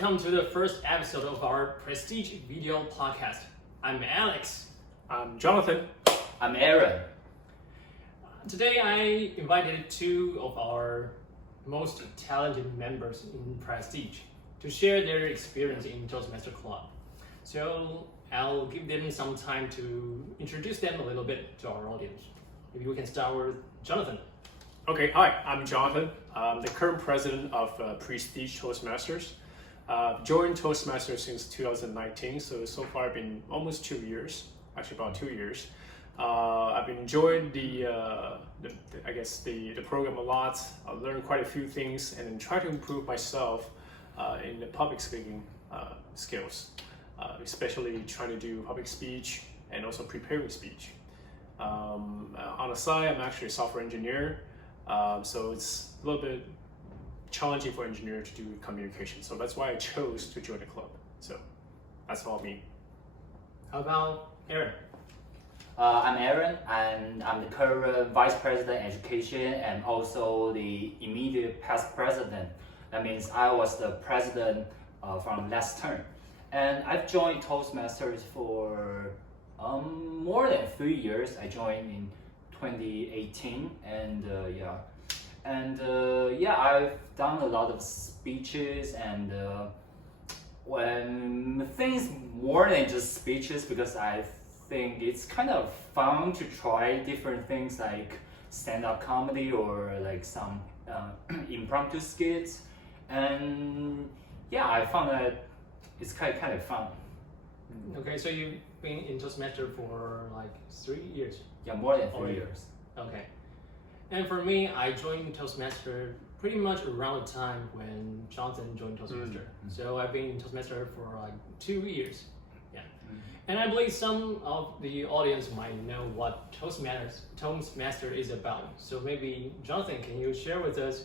welcome to the first episode of our Prestige video podcast. I'm Alex. I'm Jonathan. I'm Aaron. Today I invited two of our most talented members in Prestige to share their experience in Toastmaster Club. So I'll give them some time to introduce them a little bit to our audience. Maybe we can start with Jonathan. Okay, hi, I'm Jonathan. I'm the current president of Prestige Toastmasters. Joined Toastmasters since 2019, so far I've been almost 2 years, actually about 2 years. I've been enjoying the program a lot. I've learned quite a few things and then try to improve myself in the public speaking skills, especially trying to do public speech and also preparing speech. On the side, I'm actually a software engineer, so it's a little bit challenging for engineer to do communication. So that's why I chose to join the club. So that's all me. How about Aaron? I'm Aaron, and I'm the current Vice President Education and also the immediate past president. That means I was the president from last term. And I've joined Toastmasters for more than 3 years. I joined in 2018, and I've done a lot of speeches, and when things more than just speeches, because I think it's kind of fun to try different things like stand-up comedy or like some impromptu skits, and I found that it's kind of fun. Okay, so you've been in Toastmaster for like 3 years? Yeah, more than 3 years. Okay. And for me, I joined Toastmaster pretty much around the time when Jonathan joined Toastmaster. So I've been in Toastmaster for like 2 years. Yeah. And I believe some of the audience might know what Toastmaster is about. So maybe Jonathan, can you share with us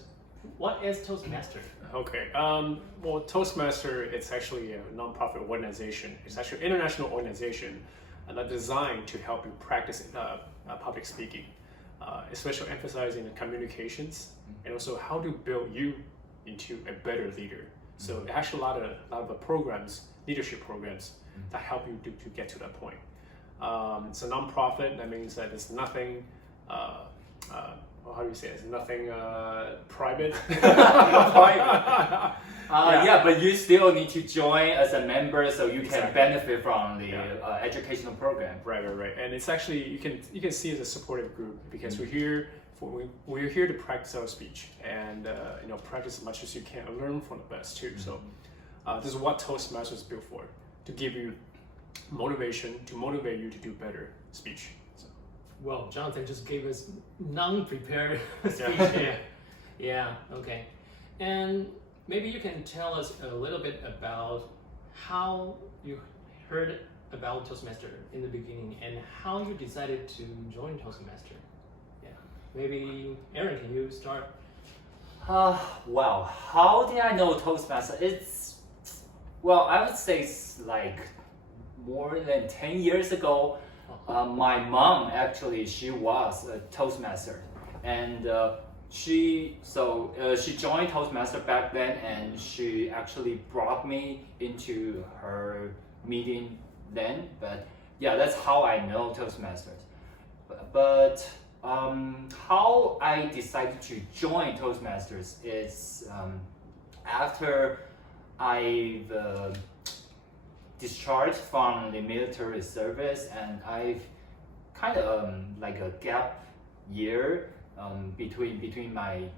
what is Toastmaster? Okay. Well, Toastmaster, it's actually a non-profit organization. It's actually an international organization that's designed to help you practice public speaking, especially emphasizing the communications and also how to build you into a better leader. So it has a lot of programs, leadership programs, that help you to get to that point. It's a non-profit. That means that it's nothing. How do you say it? It's nothing private. But you still need to join as a member so you can benefit from the educational program. Right. And it's actually you can see it as a supportive group because we're here to practice our speech and practice as much as you can and learn from the best too. So this is what Toastmasters is built for, to give you motivation, to motivate you to do better speech. So. Well, Jonathan just gave us non-prepared speech here. Yeah, okay. And maybe you can tell us a little bit about how you heard about Toastmaster in the beginning and how you decided to join Toastmaster. Yeah, maybe Aaron, can you start? Well, how did I know Toastmaster? I would say it's like more than 10 years ago. My mom she was a Toastmaster, and she joined Toastmaster back then, and she actually brought me into her meeting then. But that's how I know Toastmasters. But how I decided to join Toastmasters is after I've discharged from the military service, and I've kind of like a gap year between my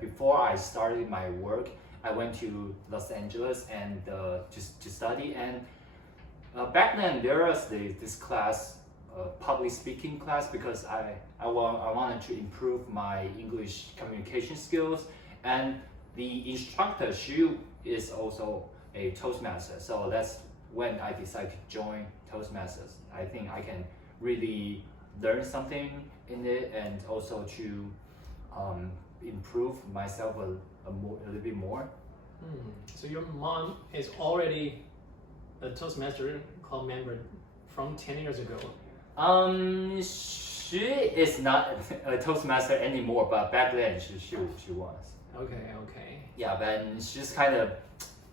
before I started my work. I went to Los Angeles and to study, and back then there was this class, public speaking class, because I wanted to improve my English communication skills, and the instructor, she is also a Toastmaster. So that's when I decided to join Toastmasters. I think I can really learn something in it, and also to improve myself a little bit more. So your mom is already a Toastmaster Club member from 10 years ago. She is not a Toastmaster anymore, but back then she was. Okay. Yeah, but she's kind of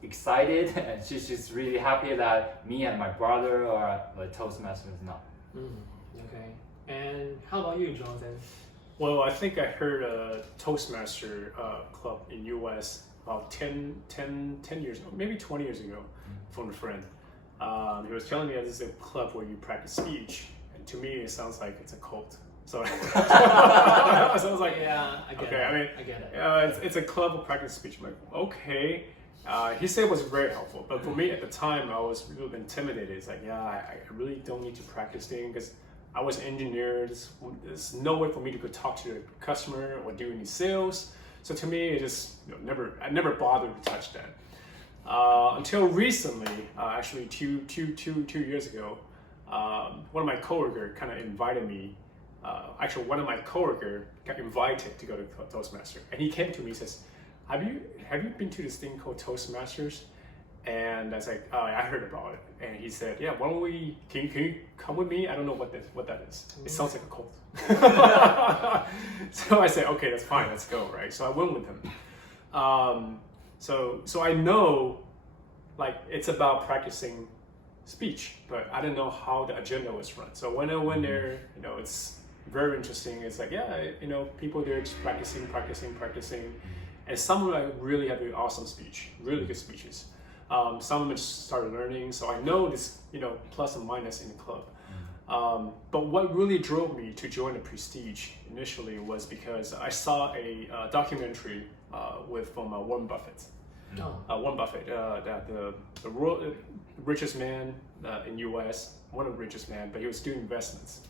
excited, and she's really happy that me and my brother are Toastmasters now. Okay. And how about you, Jonathan? Well, I think I heard a Toastmaster club in US about 10 years ago, maybe 20 years ago, from a friend. He was telling me that this is a club where you practice speech, and to me it sounds like it's a cult. So, so I was like, yeah, I get okay, it. I mean, I get it. it's a club of practice speech. I'm like, okay. He said it was very helpful, but for me at the time, I was a little bit intimidated. It's like, yeah, I really don't need to practice things because I was an engineer. There's no way for me to go talk to the customer or do any sales. So to me, it just I never bothered to touch that until recently. Actually, two years ago, one of my coworkers kind of invited me. Actually, one of my coworkers got invited to go to Toastmaster, and he came to me and says, Have you been to this thing called Toastmasters? And I was like, oh, I heard about it. And he said, yeah, why don't we, can you come with me? I don't know what that is. It sounds like a cult. So I said, okay, that's fine, let's go, right? So I went with him. So I know, like, it's about practicing speech, but I didn't know how the agenda was run. So when I went there, it's very interesting. It's like, yeah, people there just practicing. And some of them really have an awesome speech, really good speeches. Some of them just started learning, so I know this, plus and minus in the club. But what really drove me to join the Prestige initially was because I saw a documentary from Warren Buffett. Warren Buffett, the world richest man in U.S., one of the richest man, but he was doing investments.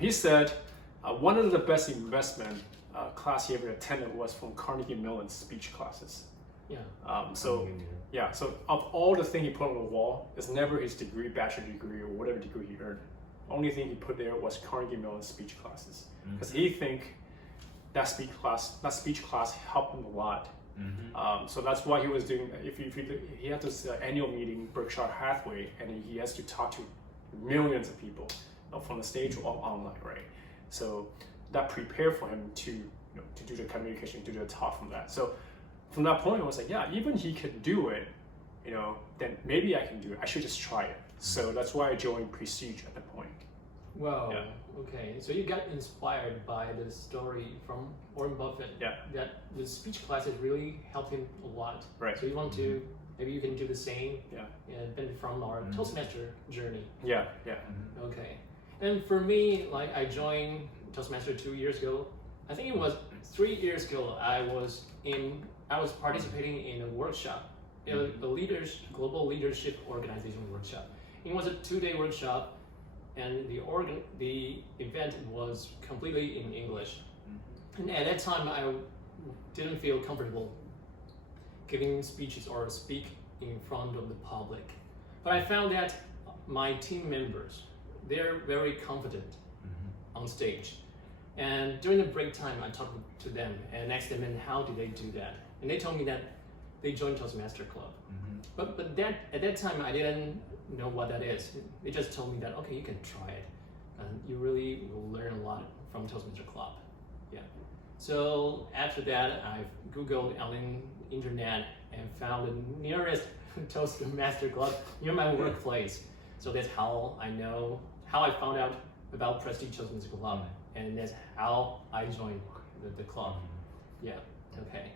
He said one of the best investment class he ever attended was from Carnegie Mellon's speech classes. So of all the things he put on the wall, it's never his degree, bachelor degree, or whatever degree he earned. Only thing he put there was Carnegie Mellon speech classes, because he think that speech class helped him a lot. So that's why he was doing. He had this annual meeting, Berkshire Hathaway, and he has to talk to millions of people from the stage or online, right? So that prepared for him to do the communication, to do the talk from that. So from that point, I was like, yeah, even he could do it, then maybe I can do it. I should just try it. So that's why I joined Prestige at that point. Wow. Yeah. Okay. So you got inspired by the story from Warren Buffett. Yeah. That the speech classes really helped him a lot. Right. So you want to, maybe you can do the same. Yeah. And benefit from our Toastmaster journey. Yeah. Okay. And for me, like, I joined Toastmaster 2 years ago. I think it was 3 years ago. I was participating in a workshop, a global leadership organization workshop. It was a 2-day workshop, and the event was completely in English. And at that time, I didn't feel comfortable giving speeches or speak in front of the public. But I found that my team members, they're very confident on stage. And during the break time, I talked to them and asked them, and how did they do that? And they told me that they joined Toastmaster Club. But at that time, I didn't know what that is. They just told me that, okay, you can try it. And you really will learn a lot from Toastmaster Club. Yeah. So after that, I Googled on the internet and found the nearest Toastmaster Club near my workplace. So that's how I found out about Prestige Toastmaster Club. And that's how I joined the club. Yeah. Okay.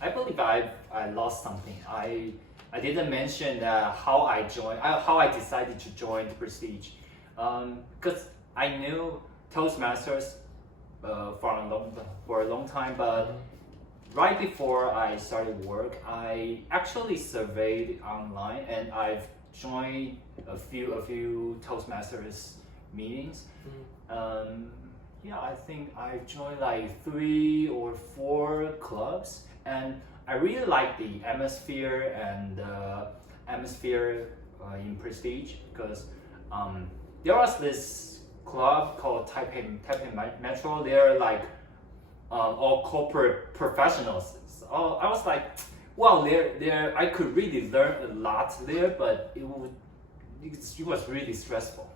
I believe I lost something. I didn't mention how I decided to join the Prestige, because I knew Toastmasters for a long time, but right before I started work, I actually surveyed online, and I've joined a few Toastmasters meetings. I think I've joined like 3 or 4 clubs, and I really like the atmosphere in Prestige, because there was this club called Taipei Metro. They're like all corporate professionals. So I was like, wow, there I could really learn a lot there, but it was really stressful.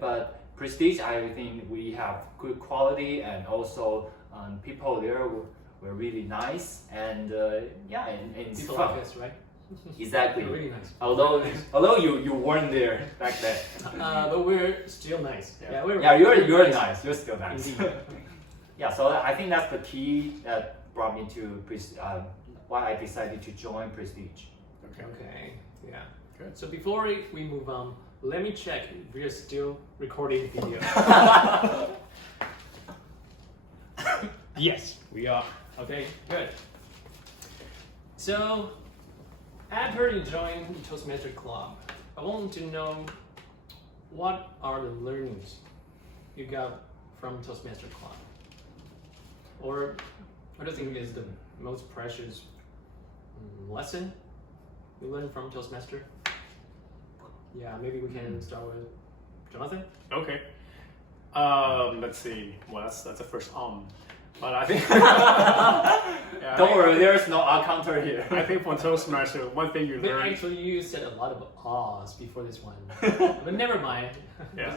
But Prestige, I think we have good quality, and also people there were really nice, and yeah, and it's People fun. like us, right? Exactly. They're really nice. Although you weren't there back then. But we're still nice. Yeah. Yeah, you're nice. nice. You're still nice. Indeed. Yeah, so I think that's the key that brought me to why I decided to join Prestige. Okay. Yeah. Good. So before we move on, let me check if we are still recording video. Yes, we are. Okay, good. So, after you join the Toastmaster Club, I want to know what are the learnings you got from Toastmaster Club? Or what do you think is the most precious lesson you learned from Toastmaster? Yeah, maybe we can start with Jonathan. Okay. Let's see. Well, that's the first but I think. Yeah, Don't worry, there's no counter here. I think for Toastmaster, one thing you But learn. actually, you said a lot of ahs before this one. But never mind. Yeah.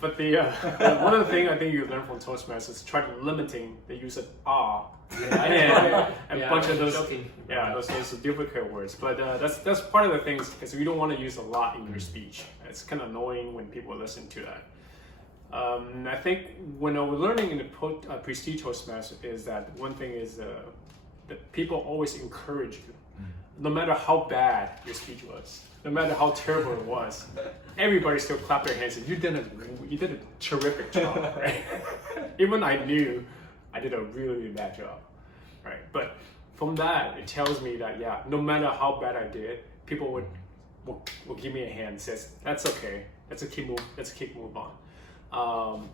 But one of the things I think you learn from Toastmasters is try to limiting the use of and a bunch of those joking. those duplicate words. But that's part of the things because you don't want to use a lot in your speech. It's kind of annoying when people listen to that. I think when I was learning in the Prestige Toastmaster is that one thing is that people always encourage you, no matter how bad your speech was, no matter how terrible it was, everybody still clap their hands and you did a terrific job, right? Even I knew I did a really bad job, right? But from that, it tells me that no matter how bad I did, people will give me a hand and says that's okay, let's keep move on.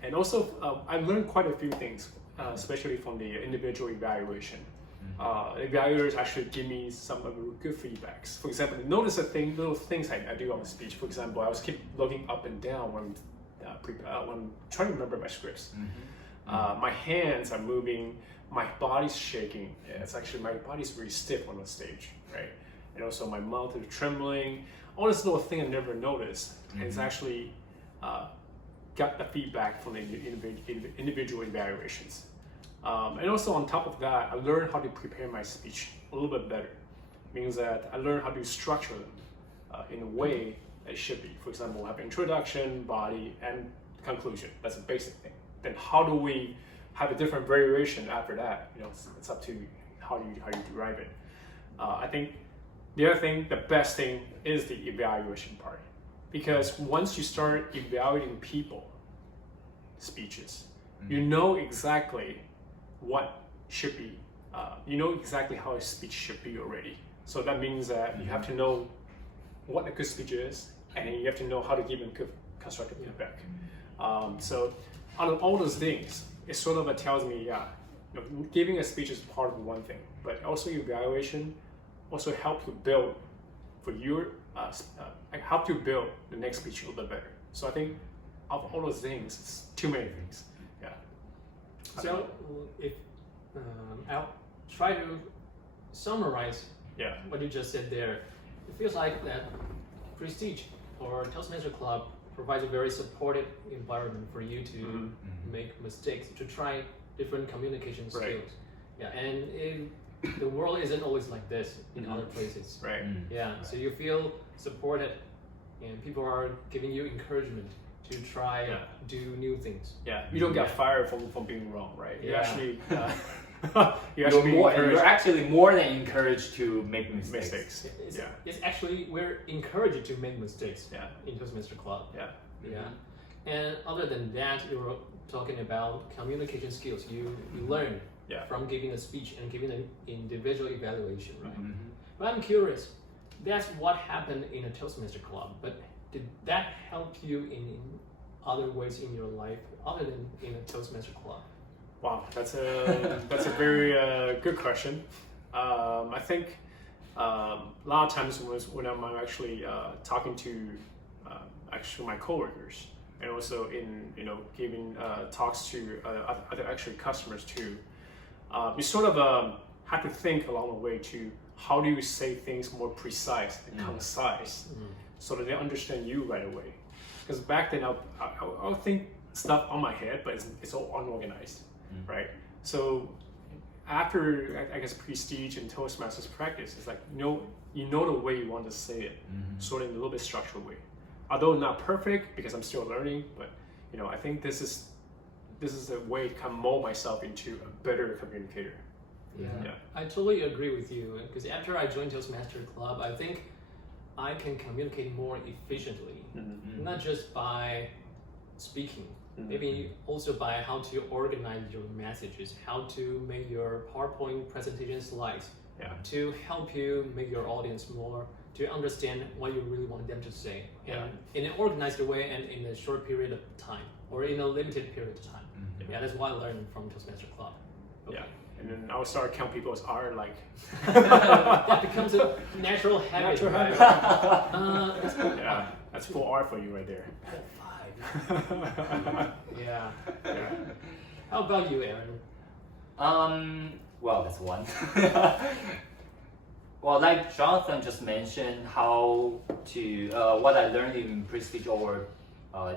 And also, I learned quite a few things, especially from the individual evaluation. Evaluators actually give me some good feedbacks. For example, notice little things I do on the speech. For example, I was keep looking up and down when I'm trying to remember my scripts. My hands are moving, my body's shaking. It's actually my body's very stiff on the stage, right? And also my mouth is trembling. All this little thing I never noticed. And it's actually got the feedback from the individual evaluations. And also on top of that, I learned how to prepare my speech a little bit better. Means that I learned how to structure them in a way that it should be. For example, we have introduction, body, and conclusion. That's a basic thing. Then how do we have a different variation after that? It's up to how you derive it. I think the other thing, the best thing is the evaluation part. Because once you start evaluating people speeches, you know exactly what should be, you know exactly how a speech should be already. So that means that you have to know what a good speech is, and you have to know how to give them good constructive feedback. So out of all those things, it sort of tells me, giving a speech is part of one thing, but also evaluation also helps to build for your help you build the next speech a little bit better. So I think of all those things, it's too many things. Yeah. So if I'll try to summarize what you just said there, it feels like that Prestige or Toastmaster Club provides a very supportive environment for you to make mistakes, to try different communication skills. Right. Yeah, and the world isn't always like this in other places. Right. Yeah, so you feel supported and people are giving you encouragement to try do new things. Yeah, you don't get fired from being wrong, right? You Yeah. actually You're actually more than encouraged to make mistakes. It's actually, we're encouraged to make mistakes in Toastmaster Club. Yeah. And other than that, you were talking about communication skills. You learn from giving a speech and giving an individual evaluation, right? But I'm curious, that's what happened in a Toastmaster Club, but did that help you in other ways in your life other than in a Toastmaster Club? Wow, that's a very good question. I think a lot of times when I'm actually talking to actually my coworkers, and also in giving talks to other actually customers too, you sort of have to think along the way to how do you say things more precise and concise so that they understand you right away. Because back then I'll think stuff on my head, but it's all unorganized, right? So after I guess Prestige and Toastmasters practice, it's like you know the way you want to say it, sort of in a little bit structured way. Although not perfect because I'm still learning, but I think this is a way to kind of mold myself into a better communicator. Yeah. I totally agree with you because after I joined Toastmaster Club, I think I can communicate more efficiently, not just by speaking, maybe also by how to organize your messages, how to make your PowerPoint presentation slides, to help you make your audience more to understand what you really want them to say, and in an organized way and in a short period of time or in a limited period of time. Yeah, that's what I learned from Toastmaster Club. Okay. Yeah. And then I'll start count people as R like. That becomes a natural habit. Right? Yeah, that's full R for you right there. 5. Yeah. How about you, Aaron? Well, that's one. Well, like Jonathan just mentioned, how to what I learned in Prestige or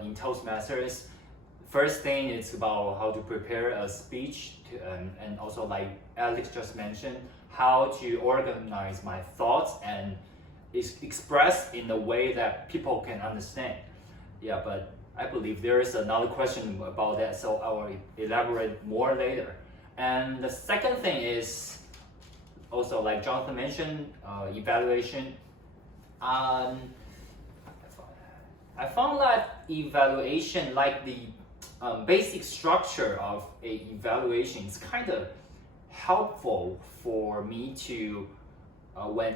in Toastmasters. First thing is about how to prepare a speech, and also like Alex just mentioned, how to organize my thoughts and express in a way that people can understand. Yeah, but I believe there is another question about that, so I will elaborate more later. And the second thing is also like Jonathan mentioned, evaluation. I found that evaluation, like the basic structure of a evaluation, is kind of helpful for me to when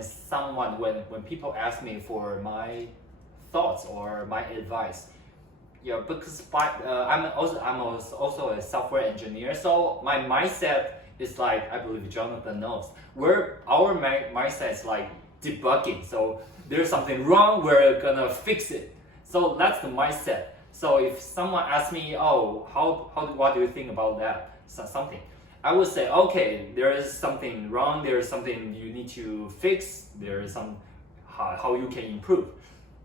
people ask me for my thoughts or my advice. Yeah, because I'm also a software engineer, so my mindset is like, I believe Jonathan knows, our mindset is like debugging. So there's something wrong, we're gonna fix it. So that's the mindset. So if someone asks me, what do you think about that? Something, I would say, okay, there is something wrong, there is something you need to fix, there is some how you can improve.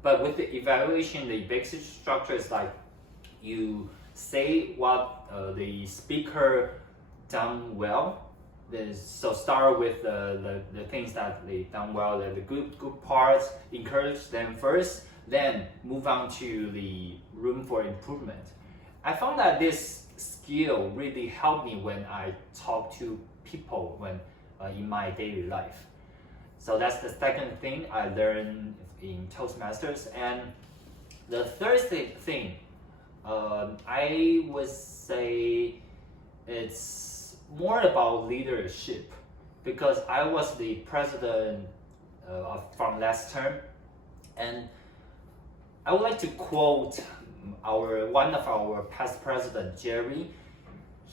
But with the evaluation, the basic structure is like you say what the speaker done well. So start with the things that they done well, the good parts, encourage them first, then move on to the room for improvement. I found that this skill really helped me when I talk to people in my daily life. So that's the second thing I learned in Toastmasters. And the third thing, I would say it's more about leadership, because I was the president from last term, and I would like to quote one of our past president, Jerry.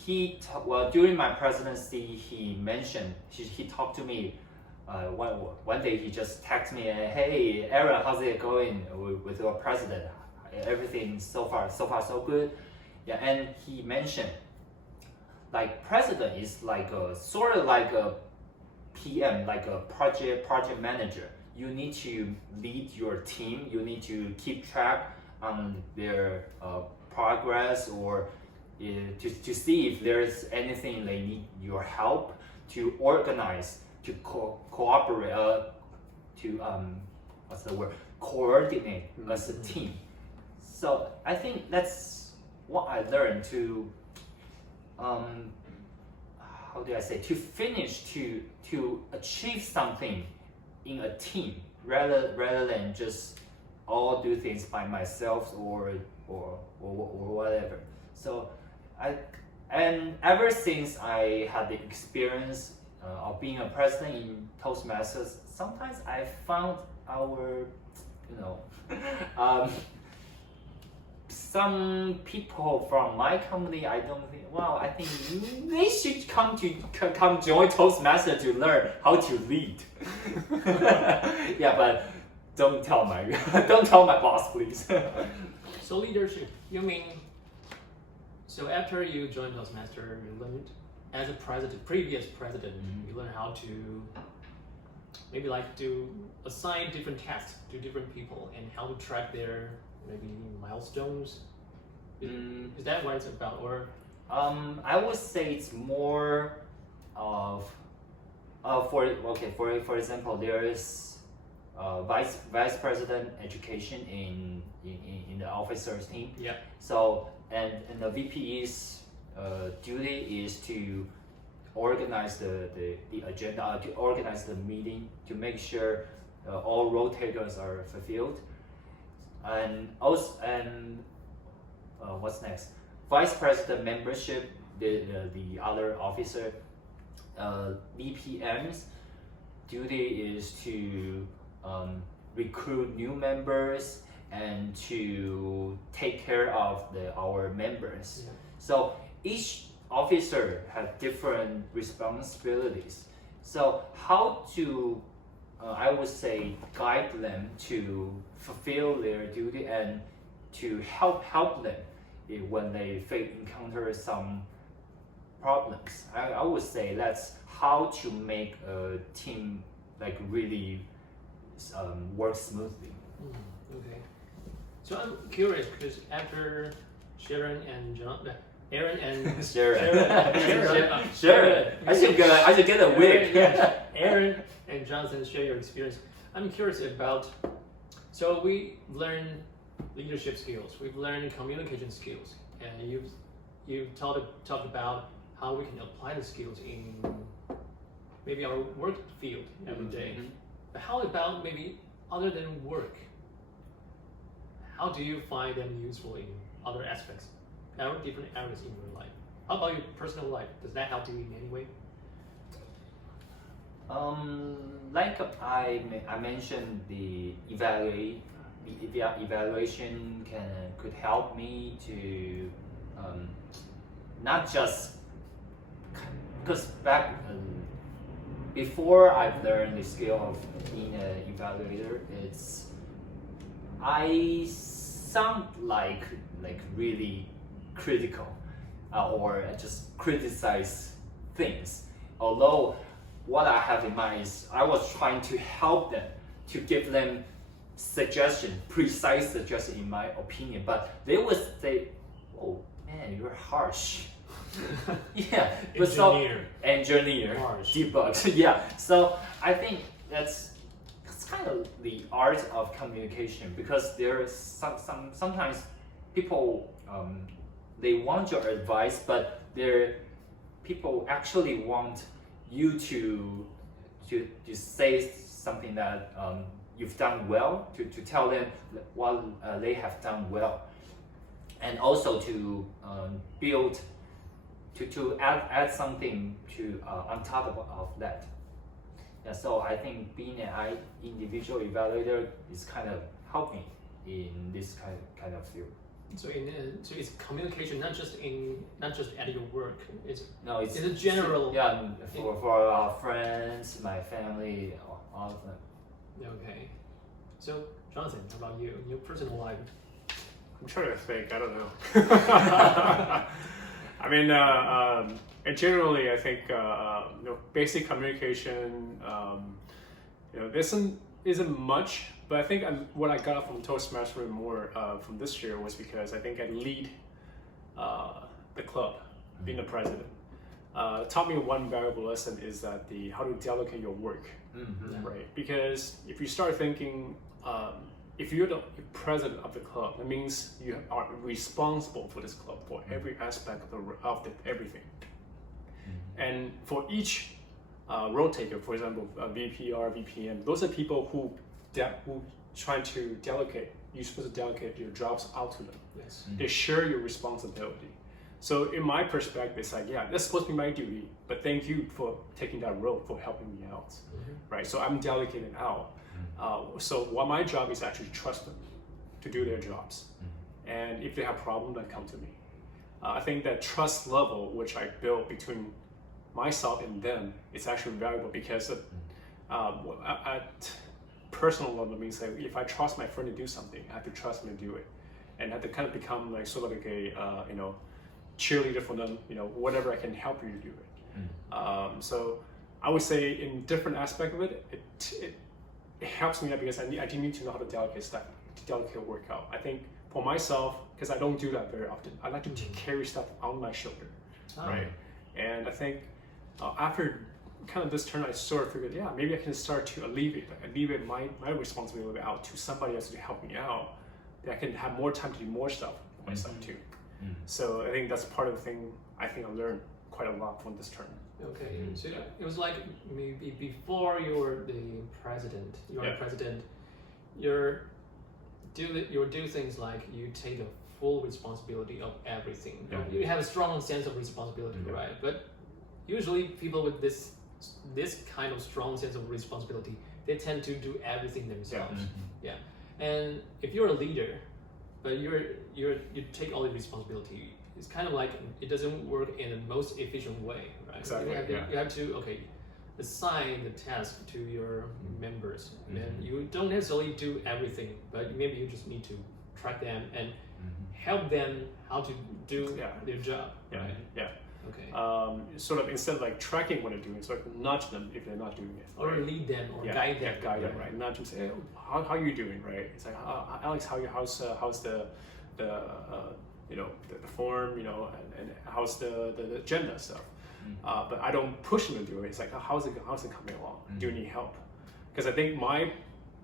During my presidency, he mentioned, he talked to me. One day he just texted me, hey Aaron, how's it going with your president? Everything so far so good. Yeah, and he mentioned like president is like sort of like a PM, like a project manager. You need to lead your team. You need to keep track on their progress, or to see if there is anything they need your help, to organize, to cooperate, coordinate as a team. So I think that's what I learned to to achieve something in a team, rather than just all do things by myself or whatever. So and ever since I had the experience of being a president in Toastmasters, sometimes I found some people from my company, I think they should come join Toastmasters to learn how to lead. Yeah, but don't tell my boss, please. So leadership, you mean, so after you joined Toastmaster, you learned as a previous president, you learn how to maybe like to assign different tasks to different people and how to track their maybe milestones. Is that what it's about, or? I would say it's more of for example, there is vice president education in the officers team. Yeah. So and the VP's duty is to organize the agenda, to organize the meeting, to make sure all rotators are fulfilled, and also what's next? Vice president membership, the other officer, VPM's duty is to recruit new members and to take care of our members. Yeah. So each officer has different responsibilities. So how to, I would say, guide them to fulfill their duty and to help them when they encounter some problems. I would say that's how to make a team like really work smoothly. Okay. So I'm curious because after Sharon and Aaron and Sharon. I should get a wig. Aaron and Jonathan share your experience. I'm curious about. So we learn leadership skills. We've learned communication skills, and you've talked about how we can apply the skills in maybe our work field every day. But how about maybe other than work? How do you find them useful in other aspects, different areas in your life? How about your personal life? Does that help you in any way? Like I mentioned, the evaluation could help me to not just because back before I've learned the skill of being an evaluator, I sound like really critical or just criticize things. Although what I have in mind is I was trying to help them, to give them precise suggestion in my opinion, but they would say, "Oh man, you're harsh." Yeah, but engineer, harsh. debug. Yeah, so I think that's kind of the art of communication, because there is sometimes people they want your advice, but people actually want you to say something that you've done well, to tell them what they have done well, and also to build to add something to on top of that. Yeah, so I think being an individual evaluator is kind of helping in this kind of field. So so it's communication, not just at your work. It's a general. Yeah, for our friends, my family, all of them. Okay. So Jonathan, how about you in your personal life? I'm trying to think. I don't know. I mean, and generally, I think basic communication. This isn't much, but I think what I got from Toastmaster more from this year was because I think I lead the club, being the president. Taught me one valuable lesson is that how to delegate your work, right? Because if you start thinking, if you're the president of the club, that means you are responsible for this club, for every aspect of everything. And for each rotator, for example, VPR, VPM, those are people who try to delegate. You're supposed to delegate your jobs out to them. Yes. They share your responsibility. So in my perspective, it's like, yeah, that's supposed to be my duty, but thank you for taking that role, for helping me out, right? So I'm delegating out. So what my job is actually to trust them to do their jobs. And if they have problems, then come to me. I think that trust level, which I built between myself and them, is actually valuable because at personal level, it means that if I trust my friend to do something, I have to trust him to do it. And I have to kind of become like sort of like a, cheerleader for them, whatever I can help you to do it. So I would say in different aspect of it helps me because I need to know how to delegate stuff, to delegate work out. I think for myself, because I don't do that very often, I like to carry stuff on my shoulder, right? And I think after kind of this turn, I sort of figured, yeah, maybe I can start to alleviate my responsibility out to somebody else to help me out. That I can have more time to do more stuff for myself too. So I think that's part of the thing I learned quite a lot from this term. Okay, so it was like maybe before you were the president, you do things like you take a full responsibility of everything. Yeah. You have a strong sense of responsibility, right? But usually people with this kind of strong sense of responsibility, they tend to do everything themselves. Yeah. And if you're a leader, but you take all the responsibility, it's kind of like it doesn't work in the most efficient way, right? Exactly. You have to assign the task to your members, and you don't necessarily do everything, but maybe you just need to track them and help them how to do their job. Yeah. Right? Yeah. Okay. Sort of instead of like tracking what they're doing, sort of nudge them if they're not doing it. Or lead them or guide them. Guide them, right? Nudge them, say, hey, how are you doing, right? It's like, Alex, how's the form, and how's the agenda stuff. But I don't push them to do it. It's like, how's it coming along? Do you need help? Because I think my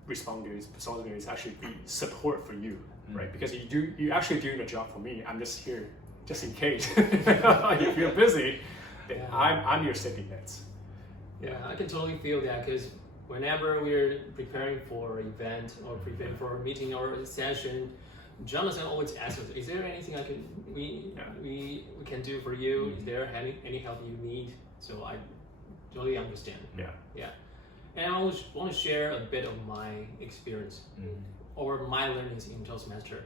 responsibility is actually be support for you, right? Because you're actually doing the job for me. I'm just here just in case you feel busy. I'm your safety nets. Yeah, I can totally feel that, because whenever we're preparing for an event or preparing for a meeting or a session, Jonathan always asks us, "Is there anything we can do for you? Is there any help you need?" So I totally understand. Yeah. And I want to share a bit of my experience or my learnings in Toastmaster.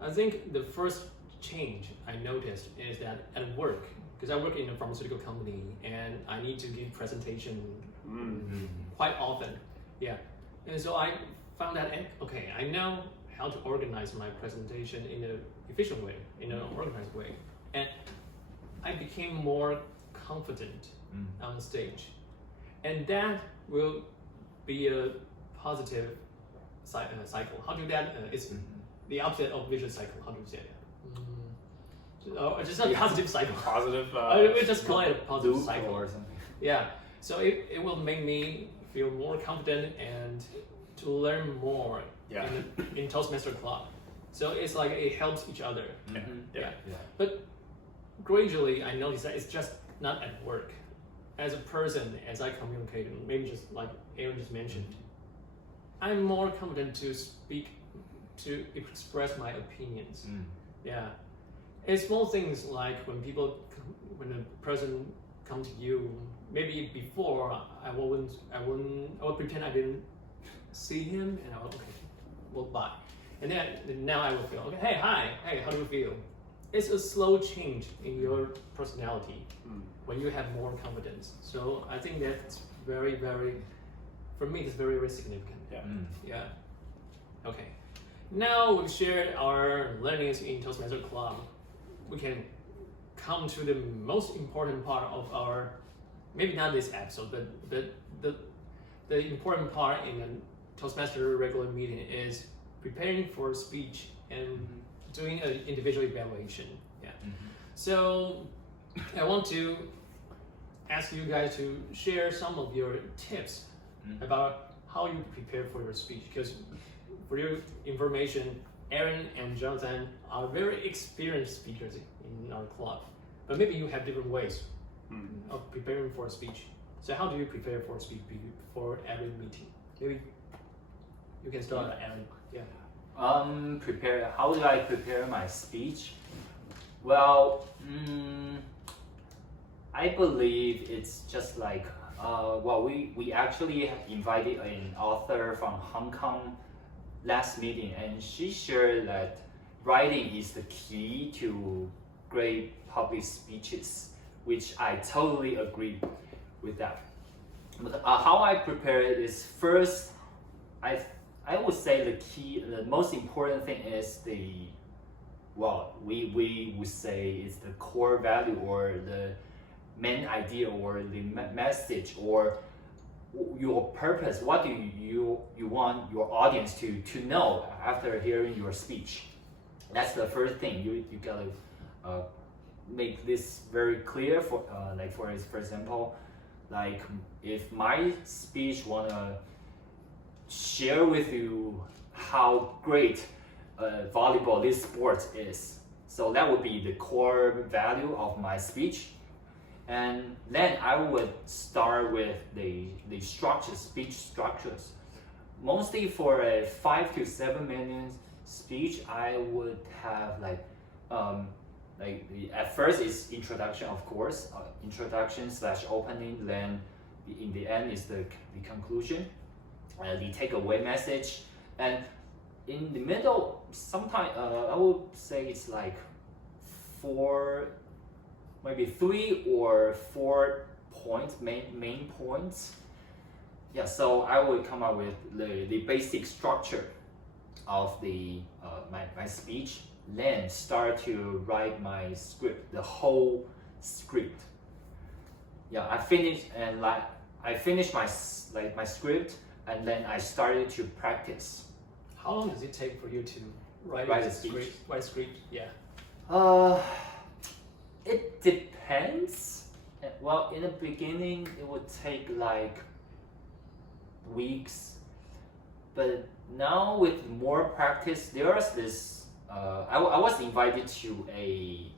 I think the first change I noticed is that at work, because I work in a pharmaceutical company and I need to give presentation quite often. Yeah. And so I found that, okay, I know how to organize my presentation in an efficient way, in an organized way. And I became more confident on stage. And that will be a positive cycle. How do that? It's the opposite of vicious cycle. How do you say that? Just a positive cycle. Positive. We just call it a positive cycle or something. Yeah. So it will make me feel more confident and to learn more in Toastmaster Club. So it's like it helps each other. Yeah. But gradually, I noticed that it's just not at work. As a person, as I communicate, maybe just like Aaron just mentioned, I'm more confident to speak, to express my opinions. Yeah. It's small things like when a person comes to you, maybe before I would pretend I didn't see him, and I would walk by, and then now I will feel, okay, hey, how do you feel? It's a slow change in your personality when you have more confidence. So I think that's very, very, for me, it's very, very significant. Yeah. Okay. Now we've shared our learnings in Toastmaster Club. We can come to the most important part of our, maybe not this episode, but the important part in a Toastmaster regular meeting is preparing for speech and doing an individual evaluation. Yeah. So I want to ask you guys to share some of your tips about how you prepare for your speech, because for your information, Aaron and Jonathan are very experienced speakers in our club, but maybe you have different ways of preparing for a speech. So how do you prepare for a speech before every meeting? Maybe you can start, Aaron. Yeah. How do I prepare my speech? Well, I believe it's just like, we actually invited an author from Hong Kong last meeting, and she shared that writing is the key to great public speeches, which I totally agree with that. But how I prepare it is, first, I would say the most important thing is we would say it's the core value or the main idea or the message or your purpose. What do you want your audience to know after hearing your speech? That's the first thing you gotta make this very clear for like for example, like if my speech wanna share with you how great volleyball, this sport is. So that would be the core value of my speech. And then I would start with the structures, speech structures. Mostly for a 5 to 7 minute speech, I would have at first it's introduction, of course, introduction / opening. Then in the end is the conclusion, the takeaway message, and in the middle, sometimes I would say it's like maybe 3 or 4 points, main points. Yeah, so I would come up with the basic structure of my speech, then start to write my script, the whole script. Yeah, I finished my script, and then I started to practice. How long does it take for you to write a a speech? script? Yeah. It depends. Well, in the beginning, it would take like weeks, but now with more practice, there's this. I was invited to a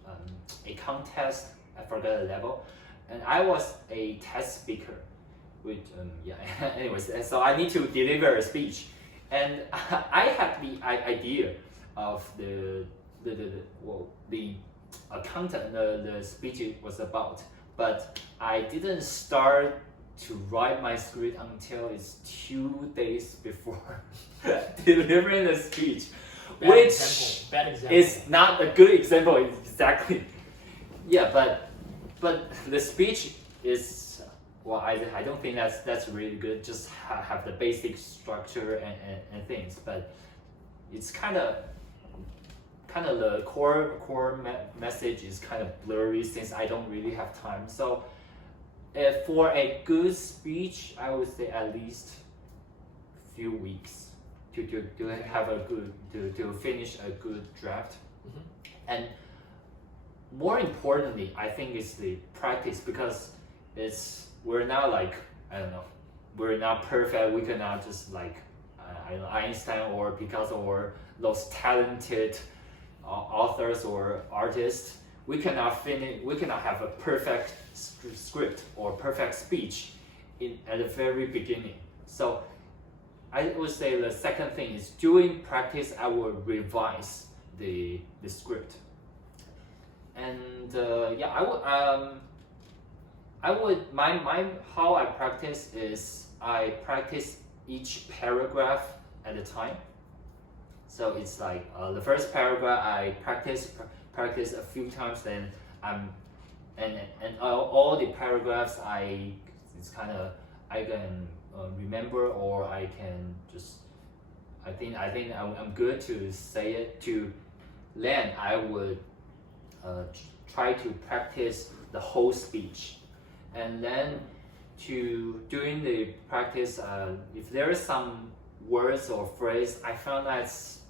contest. I forgot the level, and I was a test speaker. Which anyways, so I need to deliver a speech, and I had the idea of the content the speech was about, but I didn't start to write my script until it's 2 days before delivering the speech, Bad example. is not a good example exactly. Yeah, but the speech is. Well, I don't think that's really good. Just have the basic structure and things, but it's kind of the core message is kind of blurry since I don't really have time. So for a good speech, I would say at least few weeks to have a good to finish a good draft. Mm-hmm. And more importantly, I think it's the practice, because we're not like, I don't know, we're not perfect. We cannot just like Einstein or Picasso or those talented authors or artists. We cannot have a perfect script or perfect speech at the very beginning. So I would say the second thing is, during practice I will revise the script. And how I practice is I practice each paragraph at a time. So it's like the first paragraph I practice a few times, then all the paragraphs I can remember, or I can just I think I'm good to say it. Then I would try to practice the whole speech. And then during the practice, if there is some words or phrase I found that it's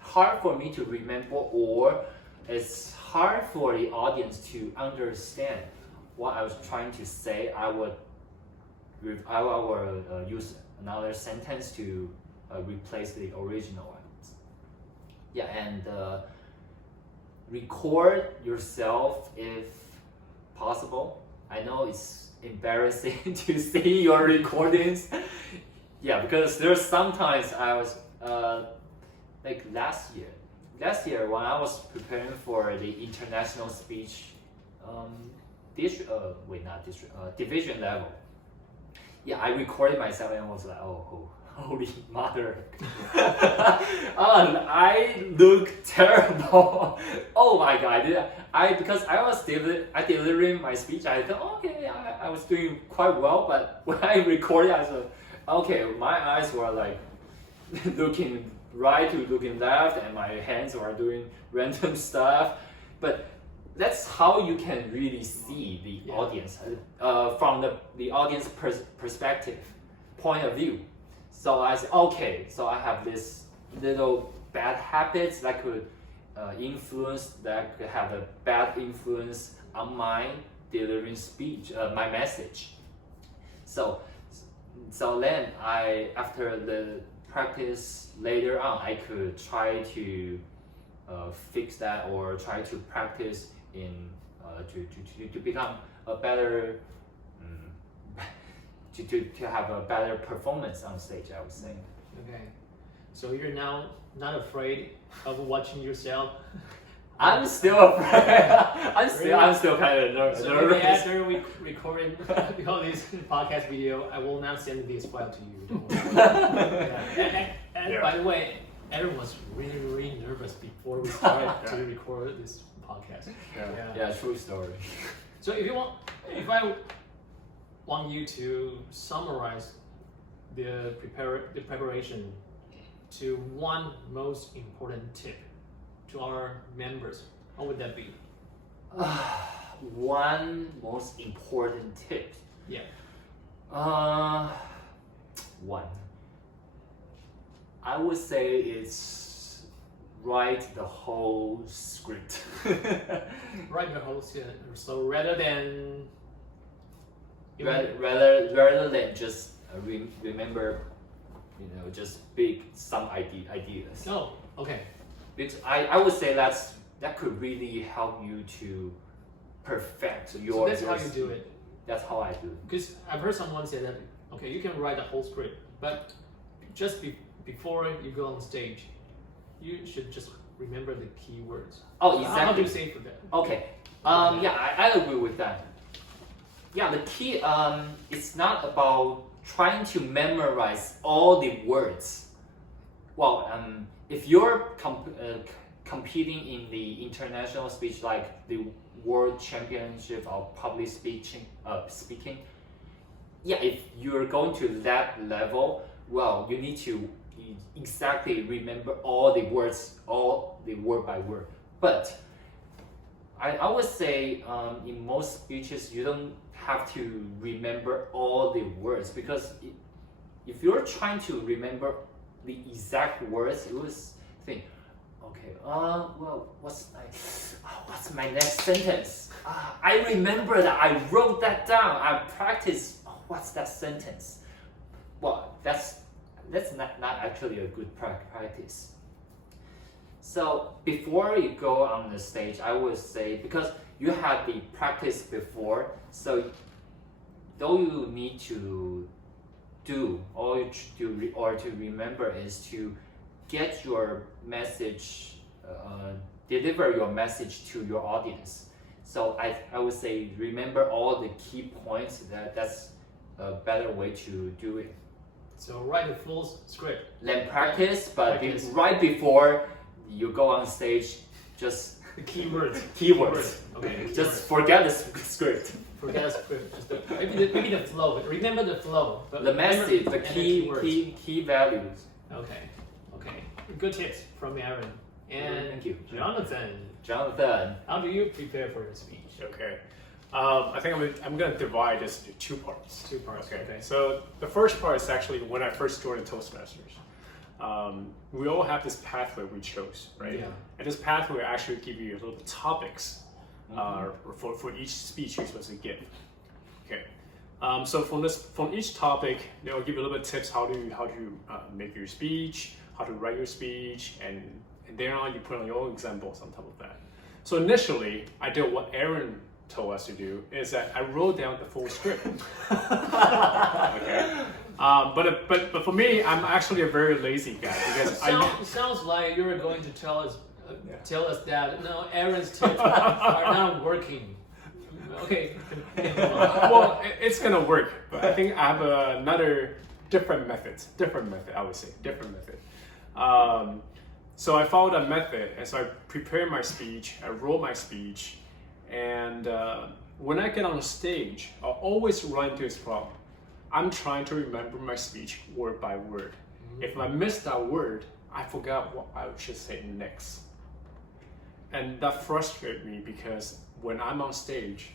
hard for me to remember, or it's hard for the audience to understand what I was trying to say, I would use another sentence to replace the original ones. Yeah, and record yourself if possible. I know it's embarrassing to see your recordings. Yeah, because there's sometimes I was like last year when I was preparing for the international speech division level. Yeah, I recorded myself and was like, oh holy mother. I look terrible. Oh my god. Because I was delivering my speech, I thought, okay, I was doing quite well, but when I recorded, I thought, okay, my eyes were like looking right to looking left, and my hands were doing random stuff. But that's how you can really see the audience from the audience perspective, point of view. So I said, okay, so I have this little bad habits that could influence that could have a bad influence on my delivering speech, my message. So then after the practice later on, I could try to fix that or try to practice in to become a better to have a better performance on stage, I would say. Okay, so you're now not afraid of watching yourself? I'm still afraid. I'm still kind of nervous. So maybe after we record all these podcast video, I will now send this file to you. Don't worry. Yeah. And by the way, Aaron was really nervous before we started to record this podcast. Yeah, true story. So if I want you to summarize the preparation to one most important tip to our members, what would that be? One most important tip. Yeah. One. I would say it's write the whole script. Write the whole script. So rather than rather than just remember, just pick some ideas. Oh, okay. Because I would say that could really help you to perfect your. So that's how you do it. That's how I do it. Because I've heard someone say that, okay, you can write the whole script, but just before you go on stage, you should just remember the key words. Oh, exactly. How do you say for that? Okay. Yeah, I agree with that. Yeah, the key, it's not about trying to memorize all the words. Well, if you're competing in the international speech, like the World Championship of Public Speaking, yeah, if you're going to that level, well, you need to exactly remember all the words, all the word by word. But I would say in most speeches, you don't have to remember all the words, because if you're trying to remember the exact words, you would think, okay, well, what's my next sentence? I remember that, I wrote that down, I practiced, what's that sentence? Well, that's not actually a good practice. So before you go on the stage, I would say, because you had the practice before, so all you need to do or to remember is to get your message, deliver your message to your audience. So I would say remember all the key points. That's a better way to do it. So write the full script. Then practice, but right before you go on stage, just the keywords. Okay. Just forget the script. Forget the script. Just maybe the flow. Remember the flow. But the message, the key values. Okay. Good tips from Aaron. And thank you, Jonathan. How do you prepare for your speech? Okay. I think I'm going to divide this into two parts. Two parts. Okay. So the first part is actually when I first joined Toastmasters. We all have this pathway we chose, right? Yeah. And this pathway actually give you a little topics for each speech you're supposed to give. Okay. So from each topic, they'll give you a little bit of tips how to make your speech, how to write your speech, and then on you put on your own examples on top of that. So initially, I did what Aaron told us to do, is that I wrote down the full script. Okay. But for me, I'm actually a very lazy guy because sounds like you're going to tell us that no, Aaron's tips are not working. Okay. Well, it's gonna work, but I think I have another different method. I would say different method. So I followed a method, and so I prepared my speech. I wrote my speech, and when I get on stage, I always run into this problem. I'm trying to remember my speech word by word. If I miss that word, I forgot what I should say next. And that frustrated me because when I'm on stage,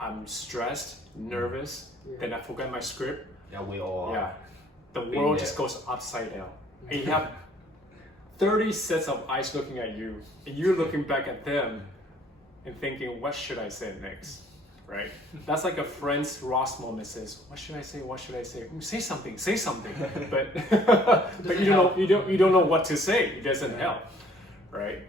I'm stressed, nervous, then I forget my script. Yeah, we all are. Yeah, the world just goes upside down. And you have 30 sets of eyes looking at you, and you're looking back at them and thinking, what should I say next? Right? That's like a Friends Ross moment says, what should I say? What should I say? Say something, say something. But but you don't know what to say. It doesn't help. Right?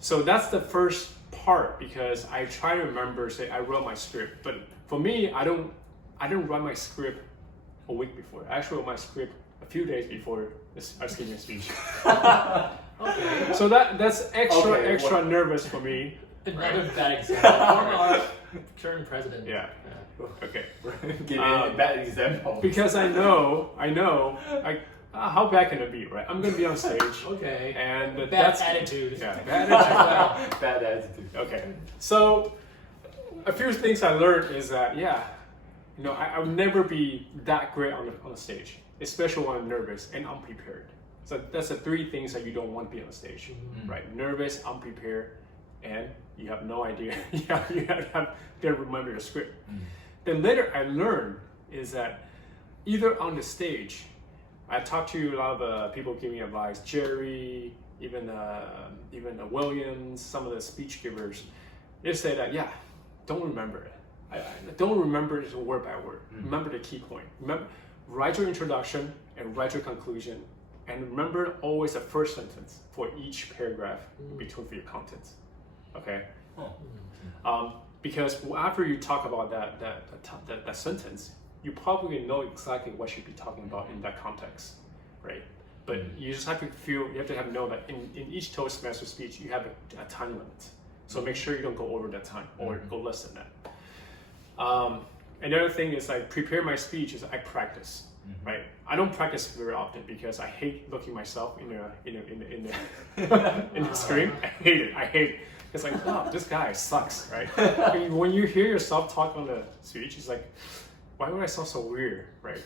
So that's the first part, because I try to remember, say I wrote my script. But for me, I don't write my script a week before. I actually wrote my script a few days before I was giving a speech. Okay. So that's extra nervous for me. Another bad example from our current president. Yeah. Okay. Give me a bad example. Because I know, how bad can it be, right? I'm gonna be on stage. Okay. And bad attitude. Yeah, bad attitude. Bad attitude. Okay. So a few things I learned is that, I would never be that great on the stage, especially when I'm nervous and unprepared. So that's the three things that you don't want to be on stage, right? Nervous, unprepared, and you have no idea. you have to remember the script. Then later I learned is that either on the stage, I talked to a lot of people giving advice, Jerry, even Williams, some of the speech givers. They say that, don't remember it. Don't remember it word by word. Remember the key point. Write your introduction and write your conclusion. And remember always the first sentence for each paragraph between for your contents. Okay? Because after you talk about that sentence, you probably know exactly what you'd be talking about in that context, right? But you just have to know that in each Toastmaster speech, you have a time limit. So make sure you don't go over that time or go less than that. Another thing is I prepare my speech is I practice, right? I don't practice very often because I hate looking myself in the screen. I hate it. It's like, oh, this guy sucks, right? When you hear yourself talk on the speech, it's like, why would I sound so weird, right?